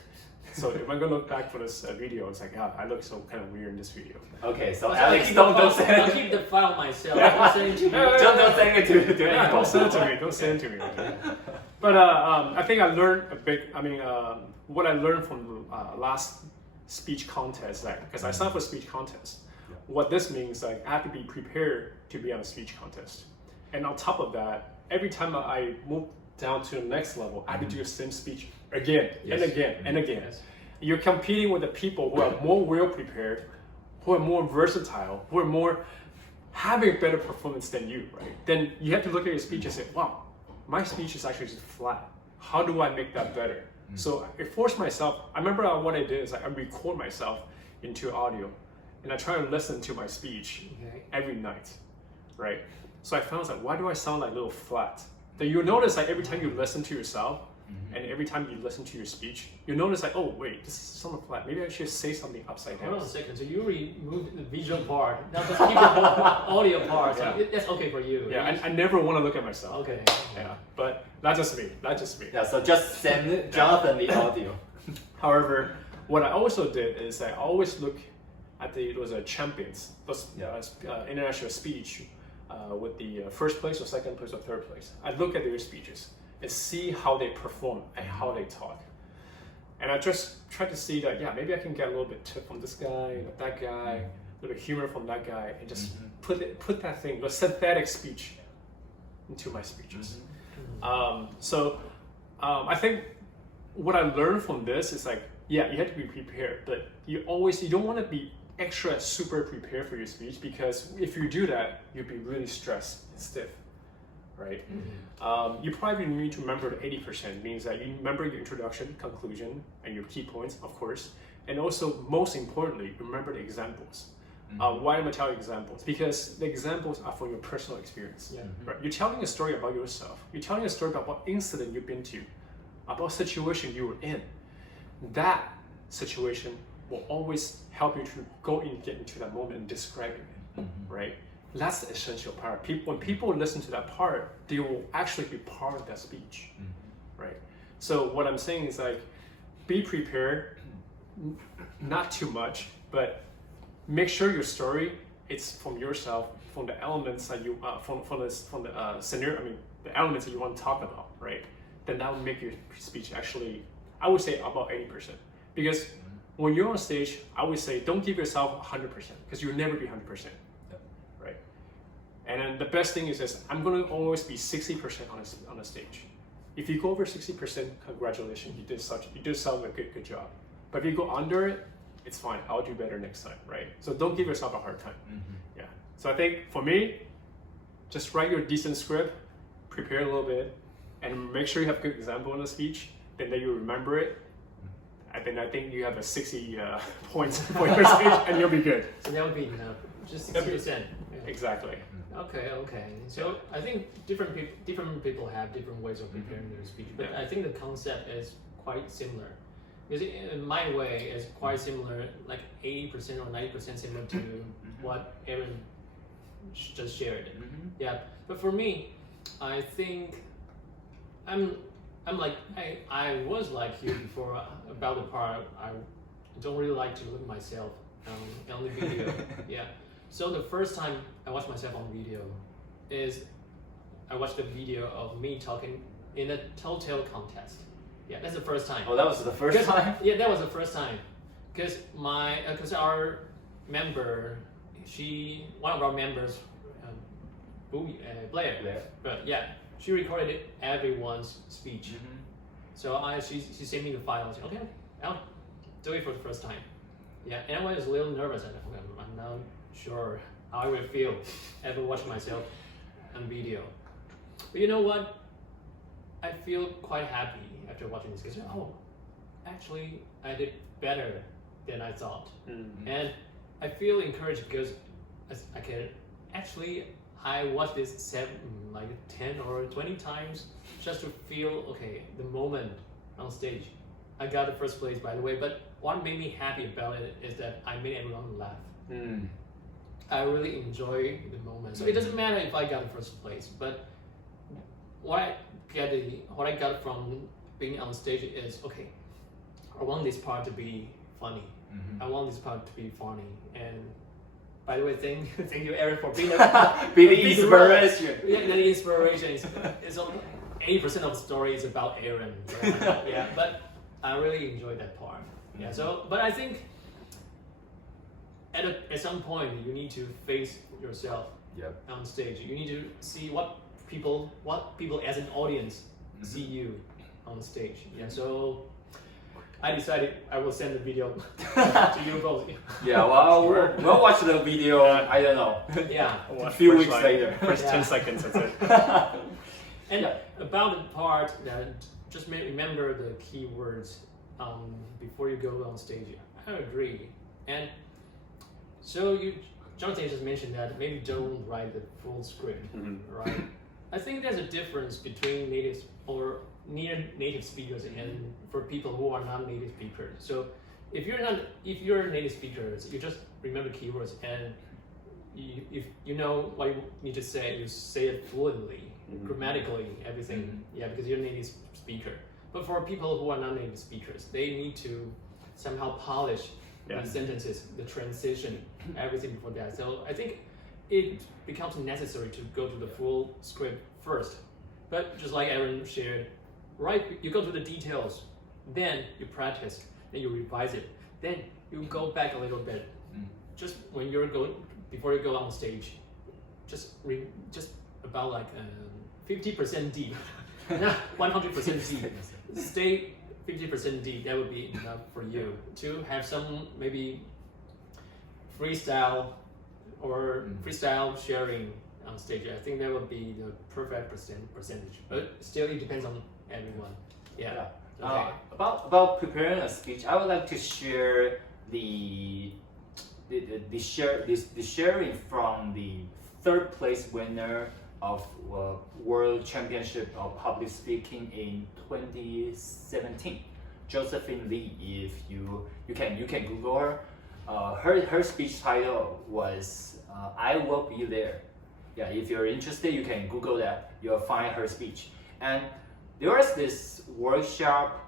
So if I'm gonna look back for this video, it's like, I look so kind of weird in this video. Okay, so Alex, don't say I'll keep the file myself. Don't send it to you. Don't send it to anyone. Don't send it to me. Don't send it to me. But I think I learned a bit. What I learned from the last speech contest, because I signed for a speech contest. What this means, I have to be prepared to be on a speech contest. And on top of that, every time I move down to the next level, I have to do the same speech again and again and again. Yes. You're competing with the people who are more well prepared, who are more versatile, who are more having a better performance than you, right? Then you have to look at your speech and say, wow, my speech is actually just flat. How do I make that better? So I forced myself. I remember what I did is I record myself into audio, and I try to listen to my speech every night, right? So I found why do I sound like a little flat? Then you'll notice every time you listen to yourself, and every time you listen to your speech, you notice oh wait, this is somewhat flat. Maybe I should say something upside down. Hold on a second. So you removed the visual part. Now just keep the audio part. So that's okay for you. Yeah, I never want to look at myself. Okay. Yeah, but not just me. Yeah, so just send Jonathan the audio. However, what I also did is I always look at those champions, those international speech with the first place or second place or third place. I look at their speeches and see how they perform and how they talk. And I just try to see that, maybe I can get a little bit tip from this guy, that guy, a little bit humor from that guy, and just put that thing, the synthetic speech, into my speeches. I think what I learned from this is you have to be prepared, but you don't want to be extra super prepared for your speech, because if you do that, you'll be really stressed and stiff, right? You probably need to remember the 80%, means that you remember your introduction, conclusion, and your key points, of course, and also most importantly, remember the examples. Why am I telling examples? Because the examples are from your personal experience. Right? You're telling a story about yourself. You're telling a story about what incident you've been to, about situation you were in. That situation will always help you to get into that moment and describing it, right? That's the essential part. When people listen to that part, they will actually be part of that speech, right? So what I'm saying is be prepared, not too much, but make sure your story it's from yourself, from the elements that you from the scenario. The elements that you want to talk about, right? Then that will make your speech actually, I would say, about 80%. Because when you're on stage, I would say don't give yourself 100% because you'll never be 100%, right? And then the best thing is I'm going to always be 60% on a stage. If you go over 60%, congratulations, you did a good job. But if you go under it, it's fine. I'll do better next time, right? So don't give yourself a hard time. Yeah. So I think for me, just write your decent script, prepare a little bit, and make sure you have a good example in the speech. Then that you remember it. I think you have a 60 points for your speech, and you'll be good. So that would be enough, just 60%. Yeah. Exactly. Okay. So I think different people have different ways of preparing their speech, but I think the concept is quite similar. Because in my way, it's quite similar, like 80% or 90% similar to what Aaron just shared. Yeah, but for me, I think I was like you before about the part. I don't really like to look at myself on the video. Yeah. So the first time I watched myself on video is I watched a video of me talking in a Telltale contest. Yeah, that's the first time. Oh, that was the first time? Yeah, that was the first time. Because our member, one of our members, Blair. But yeah, she recorded everyone's speech. So she sent me the file. I said, okay, I'll do it for the first time. Yeah, and I was a little nervous. I'm not sure how I would feel ever watching myself on video. But you know what? I feel quite happy after watching this because actually I did better than I thought, and I feel encouraged because I watched this 10 or 20 times just to feel the moment on stage. I got the first place, by the way, but what made me happy about it is that I made everyone laugh. I really enjoy the moment. So it doesn't matter if I got the first place, but what I got from being on stage is I want this part to be funny. I want this part to be funny. And by the way, thank you, Aaron, for being the inspiration. Yeah, the inspiration is 80% of the story is about Aaron. Yeah, but I really enjoyed that part. Yeah. So, but I think at some point you need to face yourself on stage. You need to see what people as an audience see you on stage. Yeah. So I decided I will send the video to you both. Yeah. Well, we'll watch the video. I don't know. Yeah. A few weeks later. First 10 seconds. That's it. And about the part that just remember the key words before you go on stage. I agree. And so Jonathan just mentioned that maybe don't write the full script, right? I think there's a difference between native or near native speakers and for people who are not native speakers. So if you're native speakers, you just remember keywords and if you know what you need to say, you say it fluently, grammatically, everything. Yeah, because you're a native speaker. But for people who are not native speakers, they need to somehow polish the sentences, the transition, everything before that. So I think it becomes necessary to go to the full script first. But just like Aaron shared, right? You go to the details, then you practice, then you revise it, then you go back a little bit. Just when you're before you go on stage, just about like 50% deep, not 100% deep. Stay 50% deep. That would be enough for you to have some maybe freestyle or freestyle sharing on stage. I think that would be the perfect percentage. But still, it depends on everyone. Yeah. Okay. About preparing a speech, I would like to share the sharing from the third place winner of World Championship of Public Speaking in 2017, Josephine Lee. If you can Google her. Her speech title was "I Will Be There." Yeah, if you're interested, you can Google that. You'll find her speech. And there was this workshop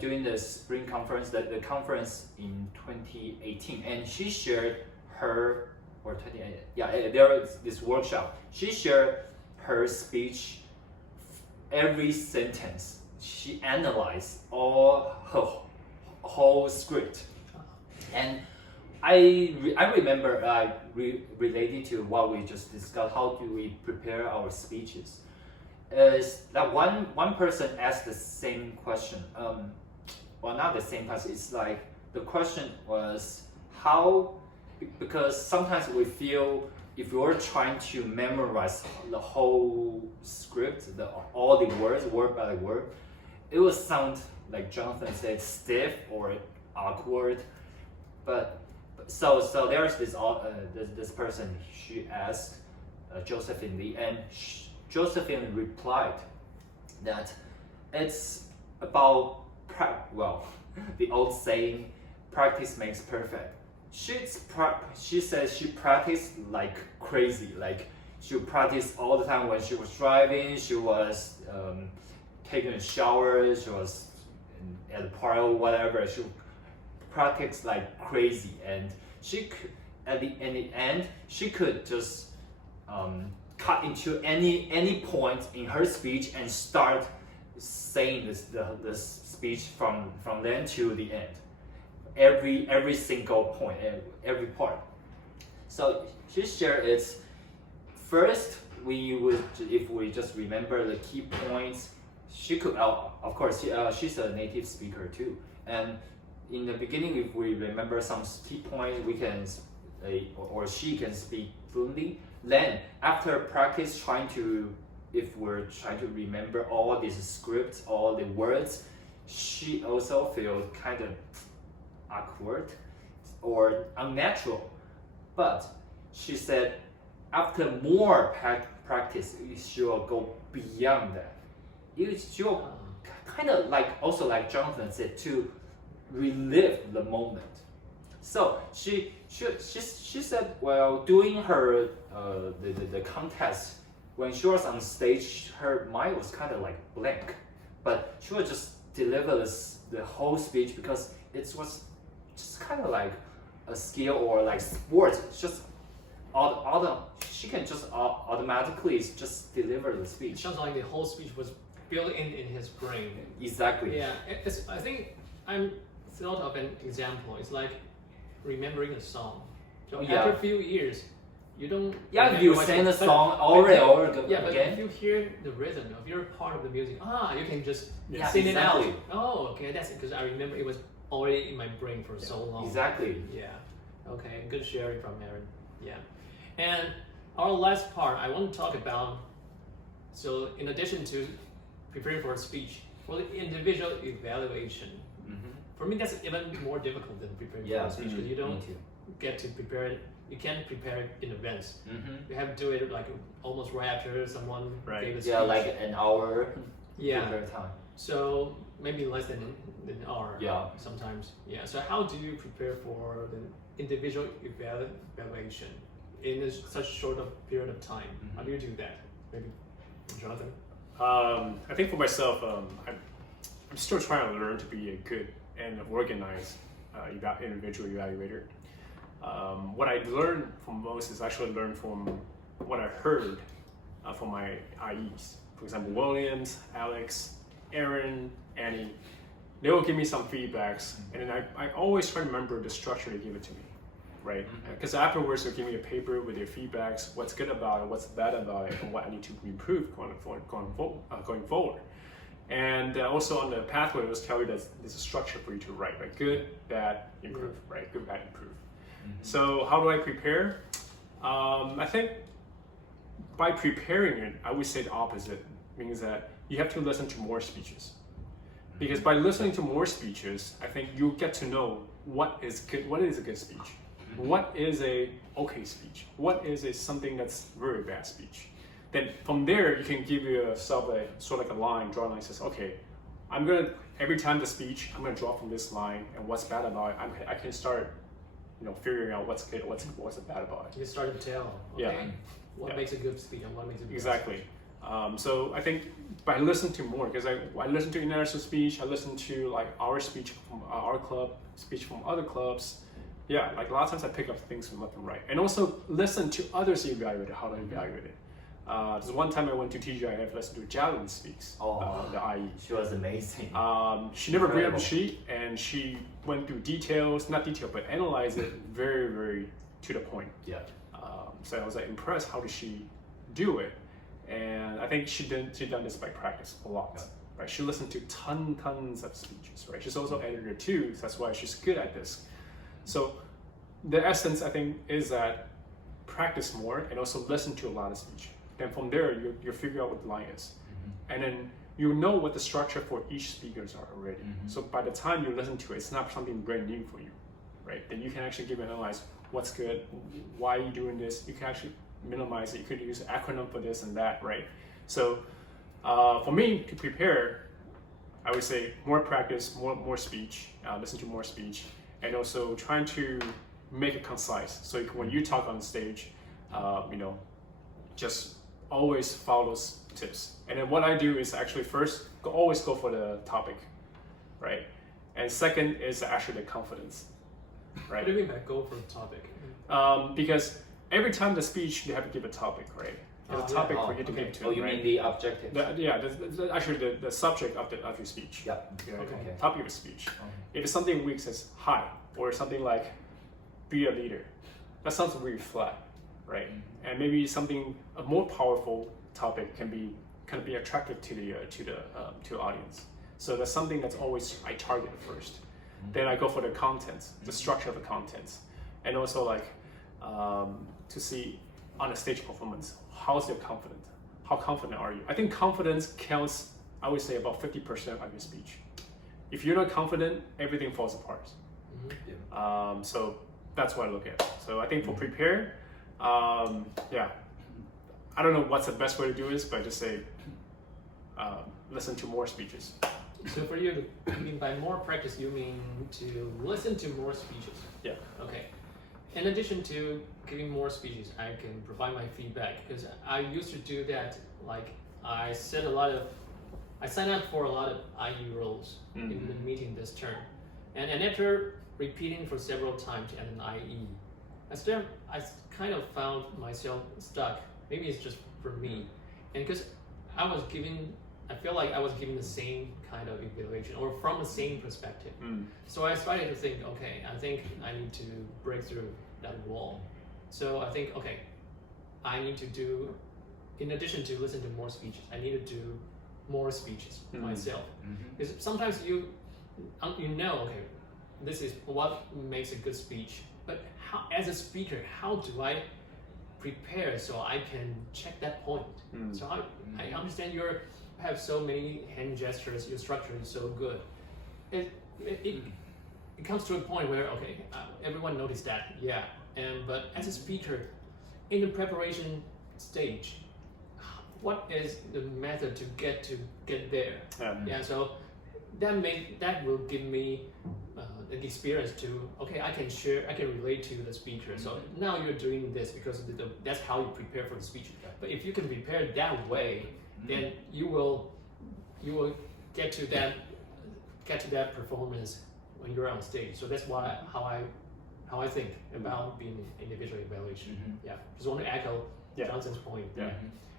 during the spring conference, the conference in 2018, and she shared her, or 2018, yeah, there was this workshop. She shared her speech, every sentence. She analyzed all her whole script. And I remember related to what we just discussed, how do we prepare our speeches, is that one person asked the same question. Well, not the same question, it's like the question was how, because sometimes we feel if you're trying to memorize the whole script, all the words, word by word, it will sound, like Jonathan said, stiff or awkward. But so there's this person, she asked Josephine Lee, and Josephine replied that it's about the old saying, practice makes perfect. She says she practiced like crazy, like she practiced all the time when she was driving, she was taking a shower, she was at a party or whatever. She practiced like crazy, and she could, at the end she could just cut into any point in her speech and start saying this speech from then to the end. Every single point, every part. So she shared it. First, if we just remember the key points, she could, of course, she's a native speaker too. And in the beginning, if we remember some key points, we can, or she can speak fluently. Then after practice, if we're trying to remember all these scripts, all the words, she also feels kind of awkward or unnatural. But she said after more practice, she will go beyond that. She will kind of also like Jonathan said, to relive the moment. So she said, well, doing her the contest, when she was on stage, her mind was kind of like blank, but she would just deliver the whole speech because it was just kind of like a skill or like sports. It's just she can just automatically just deliver the speech. It sounds like the whole speech was built in his brain. Exactly. Yeah, I think I'm thought of an example. It's like remembering a song. So after a few years, you don't. Yeah, you sing the song over and over again. Yeah, but if you hear the rhythm, if you're part of the music, you can just sing it out. Oh, okay, that's it. Because I remember it was already in my brain for so long. Exactly. Yeah. Okay, good sharing from Aaron. Yeah. And our last part, I want to talk about. So, in addition to preparing for a speech, for the individual evaluation. Mm-hmm. For me, that's even more difficult than preparing for a speech because you don't get to prepare it. You can't prepare it in advance. Mm-hmm. You have to do it like almost right after someone gave a speech. Yeah, like an hour. Yeah. Time. So maybe less than an hour. Yeah. Sometimes. Yeah. So how do you prepare for the individual evaluation in such short of period of time? Mm-hmm. How do you do that? Maybe Jonathan. I think for myself, I'm still trying to learn to be a good and organized individual evaluator. What I learned from most is actually learned from what I heard from my IEs. For example, Williams, Alex, Aaron, Annie. They will give me some feedbacks, and then I always try to remember the structure they give it to me, right? Because afterwards they'll give me a paper with their feedbacks, what's good about it, what's bad about it, and what I need to improve going forward. And also on the pathway, it was tell you that there's a structure for you to write, right? Good, bad, improve, right? Good, bad, improve. So how do I prepare? I think by preparing it, I would say the opposite, means that you have to listen to more speeches. Because by listening to more speeches, I think you get to know what is good, what is a good speech, what is a okay speech, what is something that's very bad speech. Then from there, you can give yourself a sort of like a line, draw a line, says, okay, I'm gonna, every time the speech, I'm gonna draw from this line, and what's bad about it, I can start, figuring out what's good, what's bad about it. You start to tell, what makes a good speech and what makes a good Exactly. So I think by listening to more, because I listen to international speech, I listen to like our speech from our club, speech from other clubs. Like a lot of times I pick up things from left and right, and also listen to others evaluate it, how to evaluate it. There's one time I went to TGIF, listened to Jalen speaks, the IE. She was amazing. She never bring up the sheet, and she went through details, not detail, but analyzed it very, very to the point. Yeah. So I was like impressed. How did she do it? And I think she done this by practice a lot. Yeah. Right? She listened to tons of speeches. Right? She's also an editor too. So that's why she's good at this. So the essence, I think, is that practice more and also listen to a lot of speech. Then from there, you figure out what the line is, and then you know what the structure for each speakers are already. So by the time you listen to it, it's not something brand new for you, right? Then you can actually give and analyze what's good, why are you doing this. You can actually minimize it. You could use an acronym for this and that, right? So for me to prepare, I would say more practice, more speech, listen to more speech, and also trying to make it concise. So when you talk on stage, just always follow those tips. And then what I do is actually first always go for the topic, right? And second is actually the confidence, right? What do you mean by go for the topic? Because every time the speech, you have to give a topic, right? There's a topic for you to give to. Oh, you right? mean the objective? Actually the subject of your speech. Yeah. Okay. Topic of your speech. Okay. If it's something weak, says hi, or something like be a leader, that sounds really flat, right? And maybe something a more powerful topic can be attractive to the audience. So that's something that's always I target first. Then I go for the contents, the structure of the contents, and also like to see on a stage performance, how's your confidence? How confident are you? I think confidence counts, I would say, about 50% of your speech. If you're not confident, everything falls apart. So that's what I look at. So I think for prepare, I don't know what's the best way to do this, but just say listen to more speeches. So for you, by more practice, you mean to listen to more speeches? Yeah. Okay. In addition to giving more speeches, I can provide my feedback, because I used to do that. Like I signed up for a lot of IE roles in the meeting this term, and after repeating for several times at an IE, I kind of found myself stuck. Maybe it's just for me, and because I feel like I was given the same kind of evaluation or from the same perspective. So I started to think, okay, I think I need to break through that wall. So I think, okay, I need to do, in addition to listen to more speeches, I need to do more speeches myself. Because sometimes you know, okay, this is what makes a good speech, but how, as a speaker, how do I prepare so I can check that point? So I understand you have so many hand gestures, your structure is so good. It comes to a point where, okay, everyone noticed that, yeah. But as a speaker, in the preparation stage, what is the method to get there? So that will give me an experience to, okay, I can relate to the speaker. So now you're doing this because that's how you prepare for the speech. But if you can prepare that way, then you will get to that performance when you're on stage. So that's how I think about being individual evaluation. Just want to echo Johnson's point.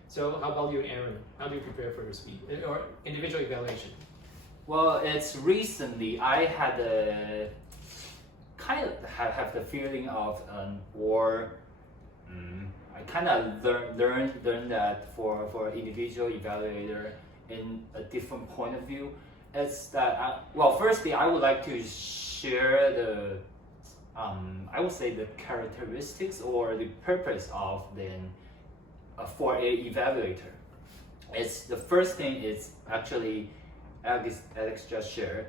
So how about you, Aaron? How do you prepare for your speech or individual evaluation? Well, it's recently I had a kind of have the feeling of I kind of learned that for individual evaluator in a different point of view. It's that firstly I would like to share the I would say the characteristics or the purpose of for a evaluator. It's the first thing is actually Alex just shared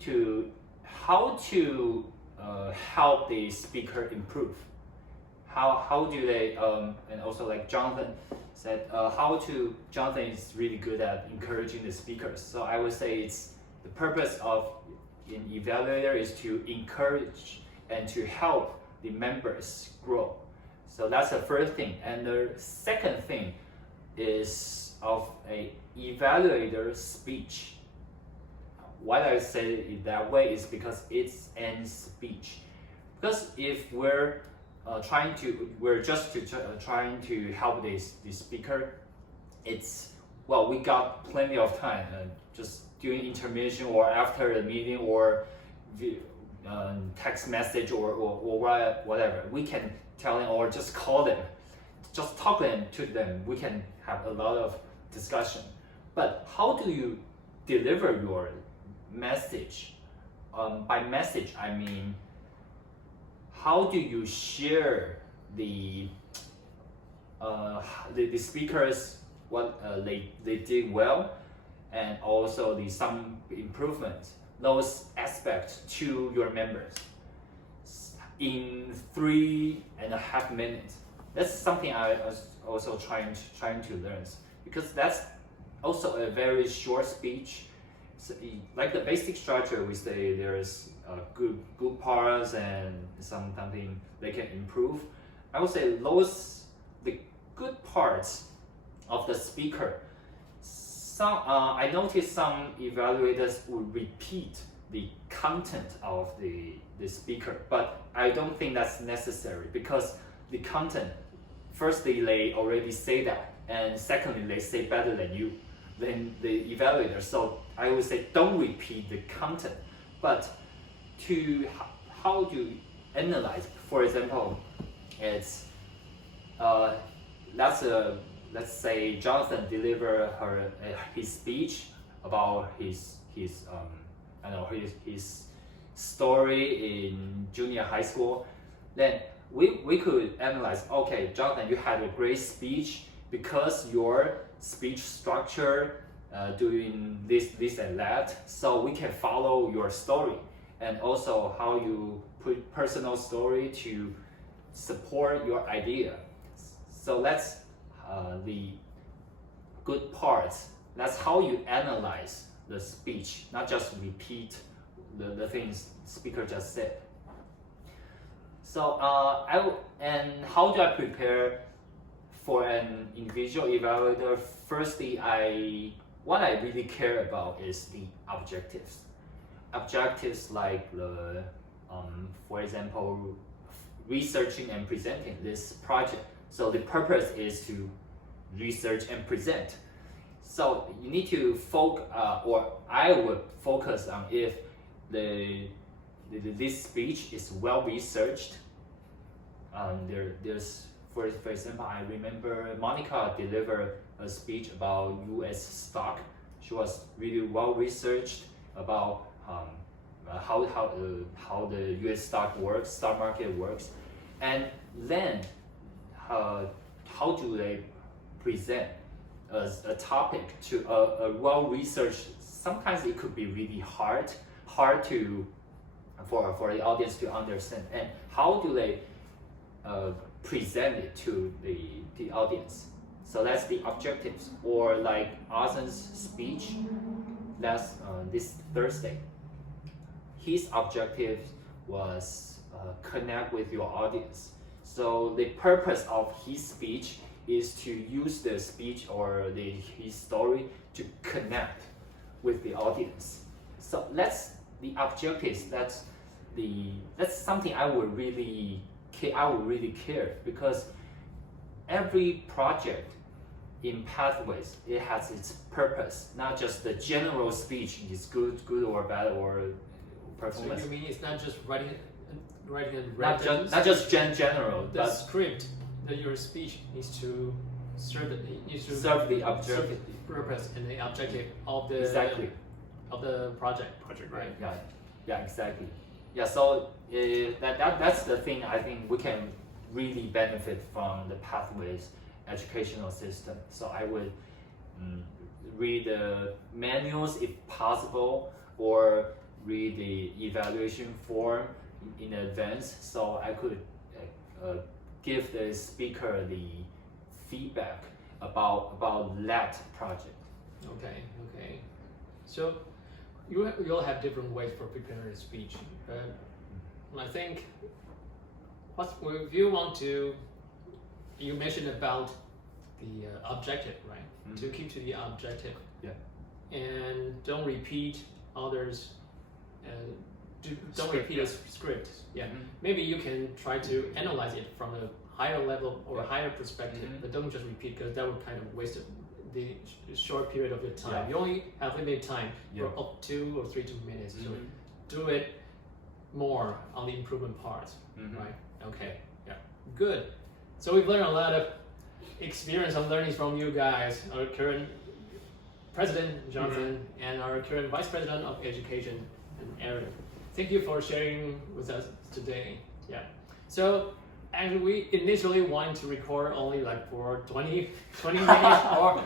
to how to help the speaker improve. How do they and also like Jonathan said, Jonathan is really good at encouraging the speakers. So I would say it's the purpose of an evaluator is to encourage and to help the members grow. So that's the first thing. And the second thing is of a evaluator speech. Why I say it that way is because it's an speech. Because if we're we're just trying to help this speaker. It's well, we got plenty of time, just during intermission or after the meeting or text message or whatever. We can tell them or just call them, just talk to them. We can have a lot of discussion. But how do you deliver your message? By message, I mean, how do you share the speakers what they did well, and also some improvements, those aspects to your members in 3.5 minutes? That's something I was also trying to learn, because that's also a very short speech. So, like the basic structure, we say there's good parts and something they can improve. I would say the good parts of the speaker. I noticed some evaluators would repeat the content of the speaker, but I don't think that's necessary, because the content, firstly, they already say that, and secondly, they say better than the evaluator. So I would say don't repeat the content, but how do you analyze? For example, it's let's say Jonathan deliver his speech about his story in junior high school. Then we could analyze, okay, Jonathan, you had a great speech because your speech structure doing this and that, so we can follow your story, and also how you put personal story to support your idea. So that's the good parts. That's how you analyze the speech, not just repeat the things speaker just said. So and how do I prepare for an individual evaluator? Firstly, what I really care about is the objectives. Objectives like for example, researching and presenting this project. So the purpose is to research and present. So you need to or I would focus on if this speech is well researched. There's for example, I remember Monica delivered a speech about U.S. stock. She was really well researched about how the U.S. stock market works, and then how do they present a topic to a well researched. Sometimes it could be really hard to for the audience to understand, and how do they present it to the audience. So that's the objectives. Or like Arsen's speech last this Thursday, his objective was connect with your audience. So the purpose of his speech is to use the speech or his story to connect with the audience. So that's the objectives. That's something I would really care, because every project in Pathways, it has its purpose, not just the general speech is good or bad or performance. So you mean it's not just writing not just general, the but script that your speech needs to serve the objective, the purpose and the objective of the of the project, right? Yeah, exactly. Yeah, so that's the thing I think we can really benefit from the Pathways educational system. So I would read the manuals if possible, or read the evaluation form in advance, so I could give the speaker the feedback about that project. Okay. So you'll have different ways for preparing a speech, but I think if you want to, you mentioned about the objective, right? Mm-hmm. To keep to the objective. Yeah. And don't repeat others' don't repeat a script. Yeah, maybe you can try to analyze it from a higher level or higher perspective, but don't just repeat because that would kind of waste the short period of your time. Yeah. You only have limited time for up 2 or 3 minutes, so do it more on the improvement part, right? Okay, yeah, good. So we've learned a lot of experience and learnings from you guys, our current President Jonathan and our current Vice President of Education, Aaron. Thank you for sharing with us today. Yeah. So, and we initially wanted to record only like for 20 minutes or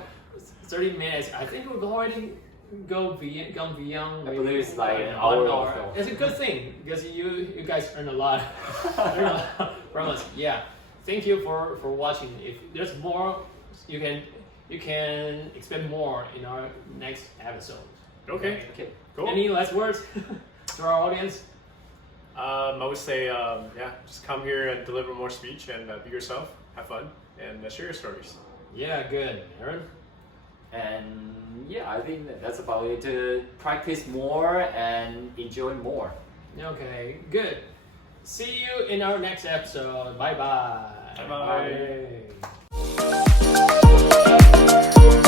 30 minutes. I think we've already gone beyond. I believe it's like an 1 hour. hour. It's a good thing because you guys earn a lot from us. Yeah. Thank you for watching. If there's more, you can expect more in our next episode. Okay. Cool. Any last words to our audience? I would say, just come here and deliver more speech and be yourself, have fun, and share your stories. Yeah, good. Aaron? And yeah, I think that's about it. To practice more and enjoy more. Okay, good. See you in our next episode. Bye-bye. Bye-bye. Bye.